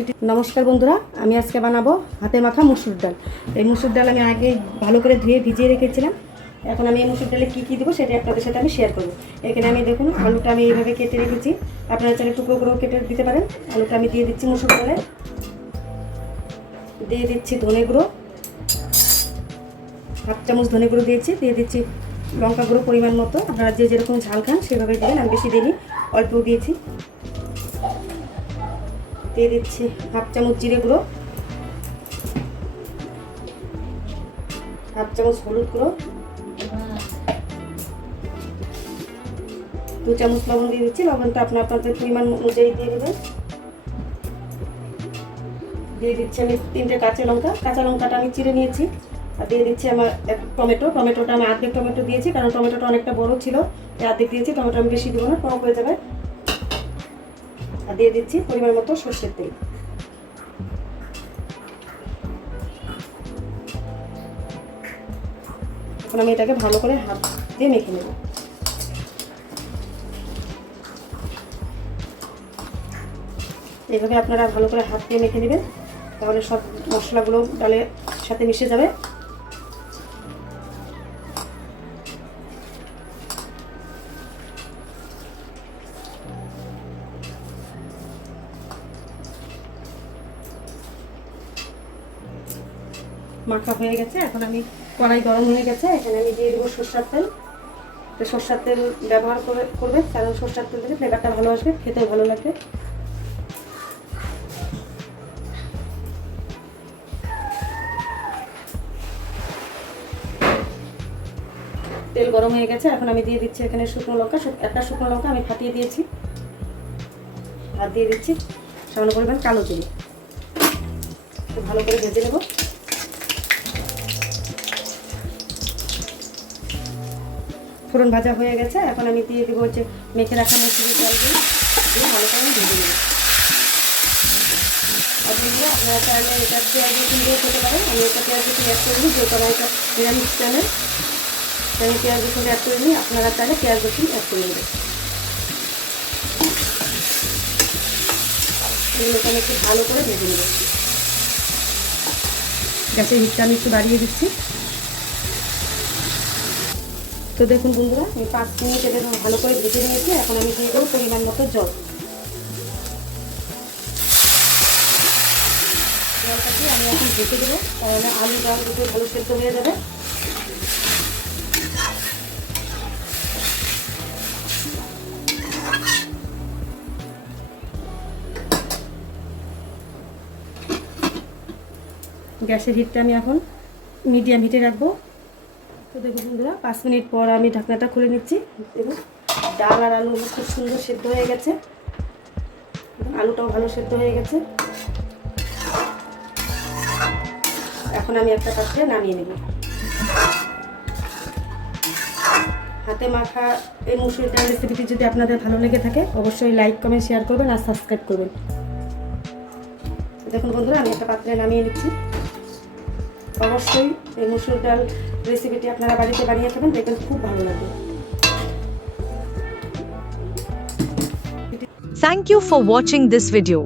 नमस्कार बंधुरा আমি আজকে বানাবো হাতে মাখা মসুর ডাল। এই মসুর ডাল আমি আগে ভালো করে ধুয়ে ভিজিয়ে রেখেছিলাম। এখন আমি এই মসুর ডালে কি কি দেব সেটা আপনাদের সাথে আমি শেয়ার করব। এখানে আমি দেখুন আলুটা আমি এইভাবে কেটে রেখেছি, আপনারা চাইলে টুকরো করে কেটে দিতে পারেন। আলুটা আমি দিয়ে দিচ্ছি মসুর ডালে, দিয়ে দিচ্ছি ধনে গুঁড়ো, হাফ চামচ ধনে গুঁড়ো দিয়েছি, দিয়ে দিচ্ছি লঙ্কা গুঁড়ো পরিমাণ মতো, আপনারা যে যেরকম ঝাল খান সেভাবে দেবেন, আমি বেশি দিইনি, অল্প দিয়েছি। দিয়ে দিচ্ছি হাফ চামচ জিরে গুঁড়ো, হাফ চামচ হলুদ গুঁড়ো, 2 চামচ লবণ দিয়ে দিচ্ছি। লবণটা আপনাদের পরিমাণ অনুযায়ী দিয়ে দেবেন। দিয়ে দিচ্ছি আমি 3টে কাঁচা লঙ্কাটা আমি চিড়ে নিয়েছি। আর দিয়ে দিচ্ছি আমার এক টমেটোটা আমি অর্ধেক টমেটো দিয়েছি, কারণ টমেটোটা অনেকটা বড় ছিল, অর্ধেক দিয়েছি। টমেটো আমি বেশি দেবো না, কম হয়ে যাবে। আর দিয়ে দিচ্ছি পরিমাণ মতো সরষের তেল। এখন আমি এটাকে ভালো করে হাত দিয়ে মেখে নেব। এইভাবে আপনারা ভালো করে হাত দিয়ে মেখে নেবেন, তাহলে সব মশলাগুলো ডালের সাথে মিশে যাবে। মাখা হয়ে গেছে, এখন আমি কড়াই গরম হয়ে গেছে, এখানে আমি দিয়ে দেবো সরষের তেল। সরষের তেল ব্যবহার করবেন, কারণ সরষের তেল থেকে ফ্লেভারটা ভালো আসবে, খেতেও ভালো লাগবে। তেল গরম হয়ে গেছে, এখন আমি দিয়ে দিচ্ছি এখানে শুকনো লঙ্কা, একটা শুকনো লঙ্কা আমি ফাটিয়ে দিয়েছি। আর দিয়ে দিচ্ছি সামান্য পরিমাণ কালো জিরে, ভালো করে ভেজে নেব। ফোড়ন ভাজা হয়ে গেছে, এখন আমি দিয়ে দেবো হচ্ছে মেখে রাখা মসুরের ডাল দিয়ে ভালো করে ভেজে নেব। আপনারা চাইলে এটা পেঁয়াজ রসুন দিয়ে খেতে পারেন, আমি এটা পেঁয়াজ রসুন অ্যাড করে নিই, যেহেতু আমার এটা নিরামিষ চ্যানেল, আমি পেঁয়াজ রসুন অ্যাড করে নিই। আপনারা চাইলে পেঁয়াজ রসুন অ্যাড করে নেবেন। এগুলোকে আমি একটু ভালো করে ভেজে নেব। গ্যাসের হিটটা আমি একটু বাড়িয়ে দিচ্ছি। তো দেখুন বন্ধুরা, আমি 5 মিনিট এটা ভালো করে ভেজে নিয়েছি। এখন আমি দিয়ে দেবো পরিমাণ মতো জলটা দিয়ে আমি এখন ঢেকে দেবো, তাহলে আলু ডাল দুটো ভালো সেদ্ধ হয়ে যাবে। গ্যাসের হিটটা আমি এখন মিডিয়াম হিটে রাখবো। তো দেখুন বন্ধুরা, 5 মিনিট পর আমি ঢাকনাটা খুলে নিচ্ছি। দেখুন ডাল আর আলু খুব সুন্দর সেদ্ধ হয়ে গেছে, আলুটাও ভালো সেদ্ধ হয়ে গেছে। এখন আমি একটা পাত্রে নামিয়ে নেব। হাতে মাখা এই মসুর ডাল রেসিপিটি যদি আপনাদের ভালো লেগে থাকে, অবশ্যই লাইক কমেন্ট শেয়ার করবেন আর সাবস্ক্রাইব করবেন। দেখুন বন্ধুরা, আমি একটা পাত্রে নামিয়ে নিচ্ছি। অবশ্যই এই মসুর ডাল রেসিপিটি আপনারা বাড়িতে বানিয়ে খাবেন, দেখবেন খুব ভালো লাগবে। Thank you for watching this video.